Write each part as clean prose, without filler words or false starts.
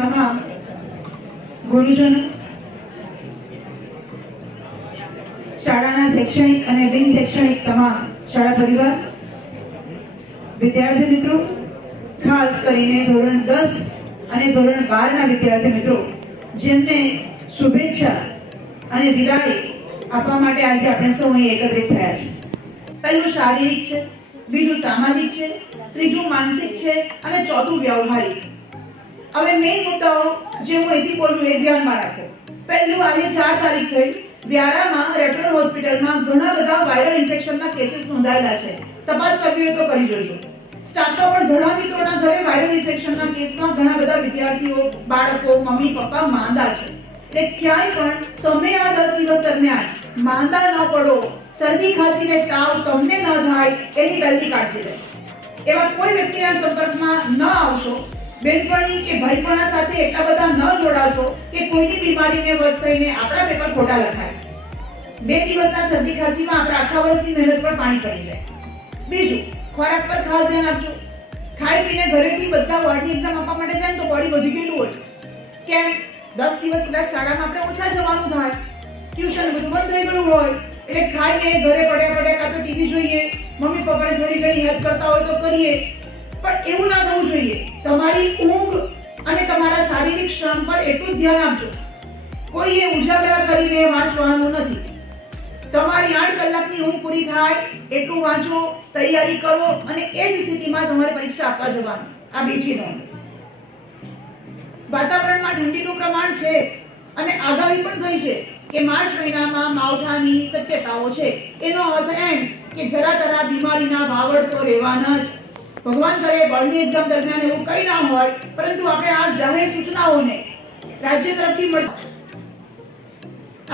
તમામ ગુરુજનો, શાળાના શૈક્ષણિક અને બિન શૈક્ષણિક તમામ શાળા પરિવાર, વિદ્યાર્થી મિત્રો, ખાસ કરીને ધોરણ 10 અને ધોરણ 12 ના વિદ્યાર્થી મિત્રો જેમને શુભેચ્છા અને વિદાય આપવા માટે આજે આપણે સૌ અહીં એકત્રિત થયા છે. પહેલું શારીરિક છે, બીજું સામાજિક છે, ત્રીજું માનસિક છે અને ચોથું વ્યવહારિક. હવે મેઇન મુદ્દાઓ જે હું અહીંથી બોલું એ ધ્યાનમાં રાખો. પહેલું, આજે 4 તારીખ થઈ, વ્યારામાં રેફરલ હોસ્પિટલમાં ઘણા બધા વાયરલ ઇન્ફેક્શનના કેસીસ નોંધાયેલા છે. તપાસ કરવી હોય તો કરી જોજો. સ્ટાફમાં પણ ઘણા મિત્રોના ઘરે વાયરલ ઇન્ફેક્શનના કેસમાં ઘણા બધા વિદ્યાર્થીઓ, બાળકો, મમ્મી પપ્પા માંદા છે. એટલે ક્યાંય પણ તમે આ 10 દિવસ દરમિયાન માંદા ન પડો, શરદી ખાંસી ને તાવ તમને ન થાય એની પહેલી કાળજી લેજો. એવા કોઈ વ્યક્તિના સંપર્કમાં ન આવશો, બેનપણી કે ભાઈપણા સાથે એટલા બધા ન જોડાશો કે કોઈની બીમારીને વશ થઈને આપણા પેપર ખોટા લખાય. 2 દિવસના શરદી ખાંસીમાં આપણા આખા વર્ષની મહેનત પર પાણી પડી જાય. બીજું, ખોરાક પર ખાસ ધ્યાન આપજો. ખાઈ પીને ઘરેથી બધા બોર્ડની એક્ઝામ આપવા માટે જાય તો બોડી વધી ગયેલું હોય. કેમ? 10 દિવસ કદાચ શાળામાં આપણે ઓછા જવાનું થાય, ટ્યુશન બધું બંધ થઈ ગયું હોય, એટલે ખાઈને ઘરે પડ્યા કાં તો ટીવી જોઈએ, મમ્મી પપ્પાને થોડી ઘણી હેલ્પ કરતા હોય તો કરીએ. પણ એવું ના થવું જોઈએ. તમારી ઊંઘ અને તમારા શારીરિક શ્રમ પર એટલું જ ધ્યાન આપજો. કોઈએ ઉજાગરા કરીને વાંચવાનું નથી. તમારી 8 કલાકની ઊંઘ પૂરી થાય એટલું વાંચો, તૈયારી કરો અને એ જ સ્થિતિમાં તમારે પરીક્ષા આપવા જવાનું. આ બીજી નોંધ. વાતાવરણમાં ઠંડીનું પ્રમાણ છે અને આગાહી પણ થઈ છે કે માર્ચ મહિનામાં માવઠાની શક્યતાઓ છે. એનો અર્થ એમ કે જરા તરા બીમારીના વાવડ તો રહેવાના જ. ભગવાન કરે બોર્ડની એક્ઝામ દરમિયાન એવું કંઈ ના હોય, પરંતુ આપણે આ જાહેર સૂચનાઓને રાજ્ય તરફથી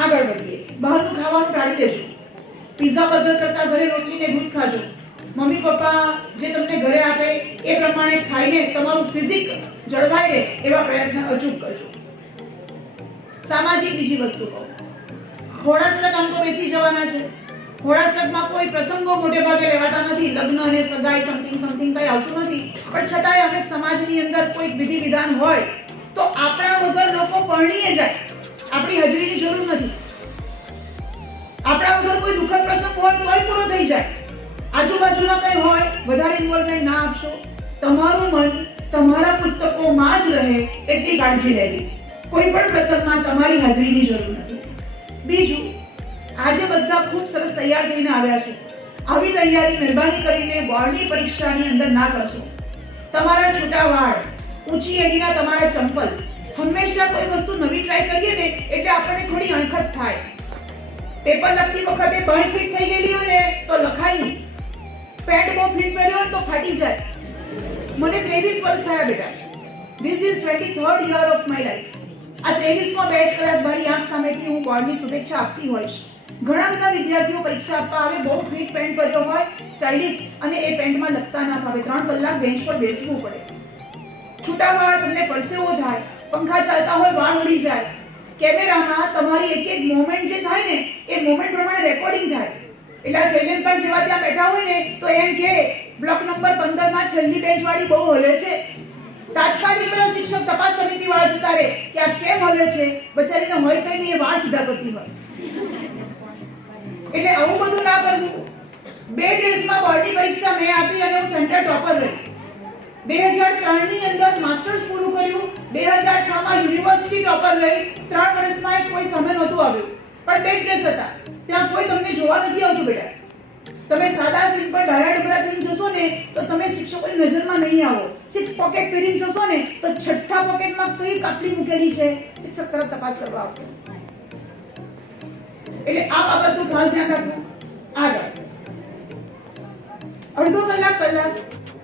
આગળ વધીએ. બહારનું ખાવાનું ટાળી દેજો. પિઝા બર્ગર કરતા ઘરે રોટલી ને દૂધ ખાજો. મમ્મી પપ્પા જે તમને ઘરે આપે એ પ્રમાણે ખાઈને તમારું ફિઝિક જળવાઈ રહે એવા પ્રયત્ન અચૂક કરજો. સામાજિક બીજી વસ્તુ કહું, હોળાષ્ટક આમ તો બેસી જવાના છે. હોળાષ્ટકમાં કોઈ પ્રસંગો મોટે ભાગે લેવાતા નથી. લગ્ન અને સગાઈ સમથિંગ કઈ આવતું નથી. પણ છતાંય અનેક સમાજની અંદર કોઈ વિધિ વિધાન હોય તો આપણા વગર લોકો પરણીએ જાય, આપણી હાજરીની જરૂર નથી. આપણા વગર કોઈ દુઃખદ પ્રસંગ હોય તોય પૂરો થઈ જાય. આજુબાજુમાં કઈ હોય, વધારે ઇન્વોલ્વમેન્ટ ના આપશો. તમારું મન તમારા પુસ્તકોમાં જ રહે એટલી કાળજી લેવી. કોઈ પણ પ્રસંગમાં તમારી હાજરીની જરૂર નથી. બીજું, આજે બધા ખૂબ સરસ તૈયાર થઈને આવ્યા છે. આવી તૈયારી મહેરબાની કરીને બોર્ડની પરીક્ષાની અંદર ના કરશો. તમારા છૂટા વાળ, ઊંચી એડીના તમારા ચંપલ, હંમેશા કોઈ વસ્તુ નવી ટ્રાય કરીએ ને એટલે આપણને થોડી અણખત થાય. પેપર લખતી વખતે બળ ફિટ થઈ ગયેલી હોય ને તો લખાય નહીં. પેન્ટ બહુ ફિટ પહેર્યો હોય તો ફાટી જાય. મને 23 વર્ષ થયા બેટા. This is 23rd year of my life. આ 23મો બેચ કદાચ મારી આંખ સામેથી હું બોર્ડની શુભેચ્છા આપતી હોઈશ. ઘણા બધા વિદ્યાર્થીઓ પરીક્ષા આપવા આવે, બહુ ફિટ પેન્ટ પહેર્યો હોય, સ્ટાઇલિશ, અને એ પેન્ટમાં લખતા ના ફાવે. 3 કલાક બેન્ચ પર બેસવું પડે. છૂટા વાળ, તમને પરસેવો થાય, પંખા ચાલતા હોય વાળ ઉડી જાય. કેમેરામાં તમારી એક મોમેન્ટ જે થાય ને એ મોમેન્ટ પ્રમાણે રેકોર્ડિંગ થાય. એટલે શૈલેષભાઈ જેવા ત્યાં બેઠા હોય ને તો એમ કે બ્લોક નંબર 15 માં છેલ્લી બેન્ચ વાળી બહુ હલે છે. તાત્કાલિક પેલો શિક્ષક તપાસ સમિતિ વાળા જતા રહે કે આ કેમ હલે છે, બચારીને હોય કઈ નહીં, એ વાળ સીધા કરતી હોય. એટલે આવું બધું ના કરવું. 2 ડ્રેસમાં બોર્ડની પરીક્ષા મેં આપી અને હું સેન્ટર ટોપર રહી. 2003 ની અંદર માસ્ટર્સ પૂરું કર્યું. 2006 માં યુનિવર્સિટી ટોપર રહી. 3 વર્ષમાં કોઈ સમય નહોતું આવ્યું, પણ 2 ડ્રેસ હતા. ત્યાં કોઈ તમને જોવા નથી આવતું બેટા. તમે સાદા સિમ્પલ ડાયા ડબરા થઈને જશો ને તો તમે શિક્ષકોની નજરમાં નહીં આવો. 6 પોકેટ પહેરીને જશો ને તો 6થા પોકેટમાં કઈ કાપલી મૂકેલી છે શિક્ષક તરફ તપાસ કરવા આવશે. એટલે આ બાબતનું ખાસ ધ્યાન રાખવું. આગળ અડધો કલાક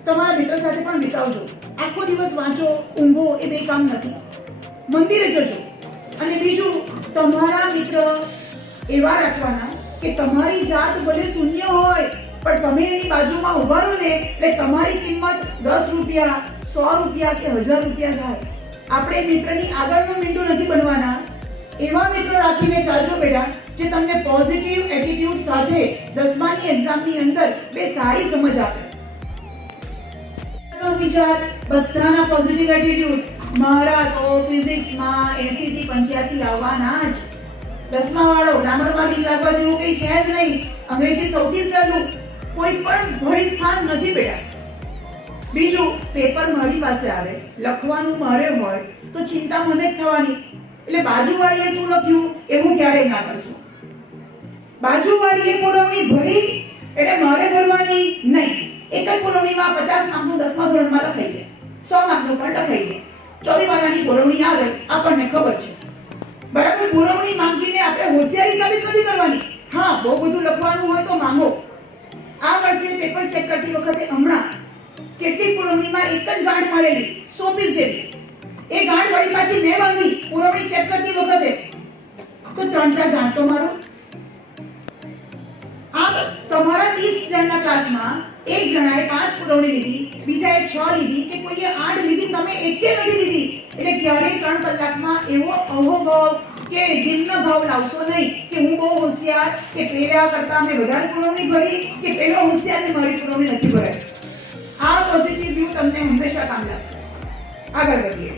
તમારા મિત્ર સાથે પણ વિતાવજો. આખો દિવસ વાંચો, ઊંઘો એ બે કામ નથી. મંદિરે જજો. અને બીજું, તમારા મિત્ર એવા રાખવાના કે તમારી જાત ભલે શૂન્ય હોય પણ તમે એની બાજુમાં ઉભા રહો ને એટલે તમારી કિંમત 10 રૂપિયા, 100 રૂપિયા કે 1000 રૂપિયા થાય. આપણે મિત્રની આગળનું મીંડું નથી બનવાના. એવા મિત્રો રાખીને ચાલજો બેટા જે તમને પોઝિટિવ એટીટ્યુડ સાથે 10માની એક્ઝામની અંદર બે સારી સમજ આપે. વિચાર, બધાના પોઝિટિવ એટીટ્યુડ મારા તો ફિઝિક્સમાં 80 થી 85 આવવાના જ. 10મા વાળો ગ્રામરમાં બી લાગવા જેવું કંઈ છે જ નહીં. અંગ્રેજી સૌથી સહેલું, કોઈ પણ ભળી સ્થાન નથી બેટા. બીજું, પેપર મારી પાસે આવે, લખવાનું મારે હોય તો ચિંતા મને જ થવાની. એટલે બાજુવાળીએ શું લખ્યું એવું ક્યારેય ના કરશું. બાજુવાળીએ પુરવણી ભરી એટલે મારે ભરવાની નહીં. એક જ પુરવણીમાં 50 માર્કનું 10મા ધોરણમાં લખાઈ જાય, 100 માર્કનું પણ લખાઈ જાય. ચોવીવાળાની પુરવણી આવે આપણને ખબર છે. બરાબર, પુરવણી માંગીને આપણે હોશિયારી સાબિત નથી કરવાની. હા, બહુ બધું લખવાનું હોય તો માંગો. આ વર્ષે પેપર ચેક કરતી વખતે હમણાં કેટલી પુરવણીમાં એક જ ગાંઠ મારેલી 100 પીસ જેવી. એ ગાંઠ વળી પાછી મેં બાંધી પુરવણી ચેક કરતી વખતે તો 3-4 ગાંઠ તો મારો. આમ તમારા 30 જણના ક્લાસમાં એક જણાએ 5 પુરવણી લીધી, બીજાએ 6 લીધી કે કોઈએ 8 લીધી, તમે એકે નથી લીધી. એટલે ક્યારેય 3 કલાકમાં એવો અહોભાવ કે નિમ્ન ભાવ લાવશો નહીં કે હું બહુ હોશિયાર કે પેલા કરતા મેં વધારે પુરવણી ભરી કે પેલો હોશિયાર ને મારી પુરવણી નથી ભરાઈ. આ પોઝિટિવ વ્યૂ તમને હંમેશા કામ લાગશે. આગળ વધીએ.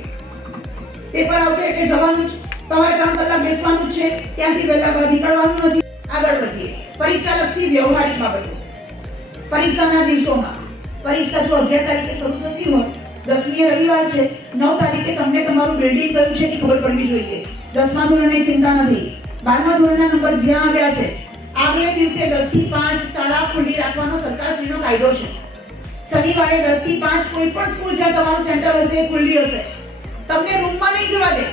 પેપર આવશે એટલે જવાનું જ, તમારે 3 કલાક બેસવાનું જ છે, ત્યાંથી વહેલા બહાર નીકળવાનું નથી. આગળ વધીએ. પરીક્ષા લક્ષી વ્યવહારિક બાબતો. પરીક્ષાના દિવસોમાં પરીક્ષા જો 11 તારીખે શરૂ થતી હોય, 10મી રવિવાર છે, 9 તારીખે તમને તમારું બિલ્ડિંગ કયું છે એ ખબર પડવી જોઈએ. 10મા ધોરણની ચિંતા નથી. 12મા ધોરણના નંબર જ્યાં આવ્યા છે, આગલે દિવસે 10 થી 5 શાળા ખુલ્લી રાખવાનો સરકારશ્રીનો કાયદો છે. શનિવારે 10 થી 5 કોઈ પણ સ્કૂલ જ્યાં તમારું સેન્ટર હશે એ ખુલ્લી હશે. તમને રૂમમાં નહીં જવા દે.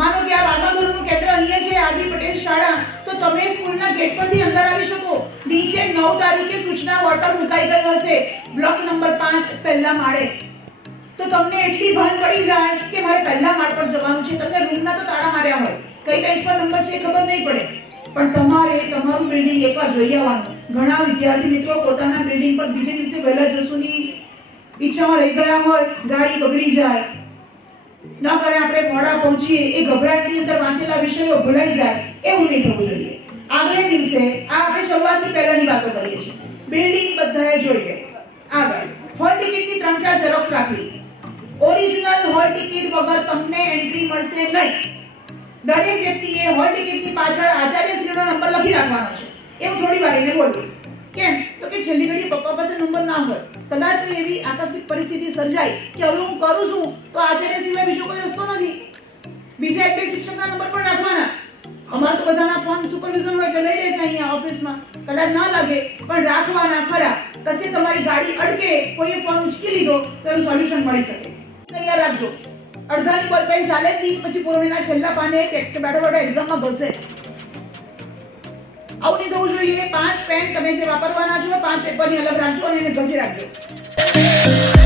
માનો કે આ 12મા ધોરણનું કેન્દ્ર અહીંયા છે, આરડી પટેલ શાળા, તો તમે સ્કૂલના ગેટ પરથી અંદર આવી શકો. નીચે 9 તારીખે સૂચના વોટર મુકાઈ ગયો હશે, બ્લોક નંબર 5 પહેલા માળે. તો તમને એટલી ભાન પડી જાય કે મારે પહેલા માળ પર જવાનું છે. તમને રૂમના તો તાળા માર્યા હોય, કઈ બેન્ચ પર નંબર છે ખબર નહીં પડે, પણ તમારે તમારું બિલ્ડિંગ એકવાર જોઈ આવવાનું. ઘણા વિદ્યાર્થી મિત્રો પોતાના બિલ્ડિંગ પર બીજે દિવસે વહેલા જશુની ઈચ્છામાં રહી ગયા હોય, ગાડી બગડી જાય, ન કરે આપણે મોડા પહોંચીએ, એ ગભરાટની અંદર વાંચેલા વિષયો ભૂલાઈ જાય, એવું નહીં થવું જોઈએ. આગલે દિવસે આ આપણે શરૂઆતની પહેલાની વાતો કરીએ છીએ. બિલ્ડિંગ બધાએ જોઈ લે. આગળ હોલ ટિકિટની 3-4 ઝેરોક્સ રાખવી. ઓરિજિનલ હોલ ટિકિટ વગર તમને એન્ટ્રી મળશે નહીં. દરેક વ્યક્તિએ હોલ ટિકિટની પાછળ આચાર્યશ્રીનો નંબર લખી રાખવાનો છે. એવું થોડી વાર એને બોલવું. કેમ? તો કે છેલ્લી ઘડી પપ્પા પાસે નંબર ના હોય, કદાચ કોઈ એવી આકસ્મિક પરિસ્થિતિ સર્જાય કે હવે હું કરું છું તો આચાર્ય સિવાય બીજો કોઈ રસ્તો નથી. બીજા એક બે શિક્ષકના નંબર પણ રાખવાના. અમાર તો બધાના ફોન સુપરવિઝન હોય એટલે લઈ લેશે અહીંયા ઓફિસમાં, કદાચ ના લાગે પણ રાખવાના ખરા. કશે તમારી ગાડી અડકે, કોઈએ ફોન ઉચકી લીધો તો એનું સોલ્યુશન મળી શકે. તૈયાર રાખજો. અડધાની બોલપેન ચાલે જ નહીં, પછી પુરવણીના છેલ્લા પાને ટેક્સ્ટ બેઠો બેઠો એક્ઝામમાં ભરશે. આવું નહીં થવું જોઈએ. 5 પેન તમે જે વાપરવાના છો, 5 પેપરની અલગ રાખજો અને એને ઘસી રાખજો.